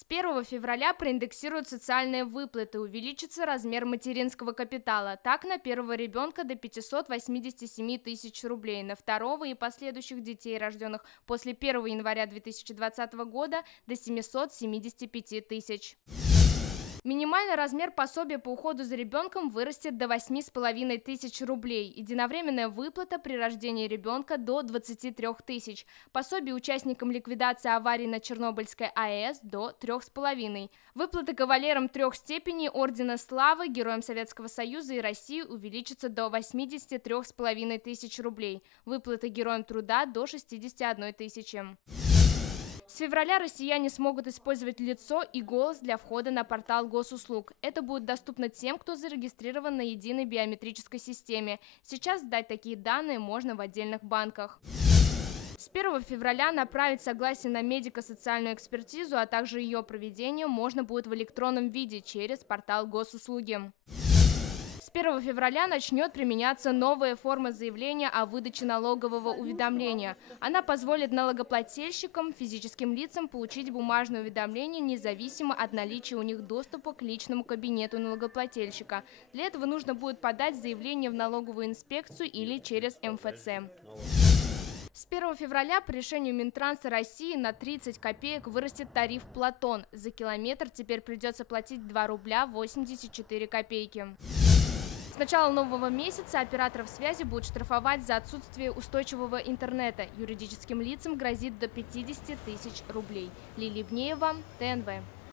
С 1 февраля проиндексируют социальные выплаты, увеличится размер материнского капитала. Так, на первого ребенка до 587 тысяч рублей, на второго и последующих детей, рожденных после 1 января 2020 года, до 775 тысяч. Минимальный размер пособия по уходу за ребенком вырастет до 8,5 тысяч рублей. Единовременная выплата при рождении ребенка до 23 тысяч. Пособие участникам ликвидации аварии на Чернобыльской АЭС до 3,5. Выплаты кавалерам 3 степеней Ордена Славы, Героям Советского Союза и России увеличатся до 83,5 тысяч рублей. Выплаты Героям Труда до 61 тысячи. С февраля россияне смогут использовать лицо и голос для входа на портал госуслуг. Это будет доступно тем, кто зарегистрирован на единой биометрической системе. Сейчас сдать такие данные можно в отдельных банках. С 1 февраля направить согласие на медико-социальную экспертизу, а также ее проведение можно будет в электронном виде через портал госуслуги. С 1 февраля начнет применяться новая форма заявления о выдаче налогового уведомления. Она позволит налогоплательщикам, физическим лицам получить бумажное уведомление независимо от наличия у них доступа к личному кабинету налогоплательщика. Для этого нужно будет подать заявление в налоговую инспекцию или через МФЦ. С 1 февраля по решению Минтранса России на 30 копеек вырастет тариф «Платон». За километр теперь придется платить 2 рубля 84 копейки. С начала нового месяца операторов связи будут штрафовать за отсутствие устойчивого интернета. Юридическим лицам грозит до 50 тысяч рублей. Лилия Бнеева, ТНВ.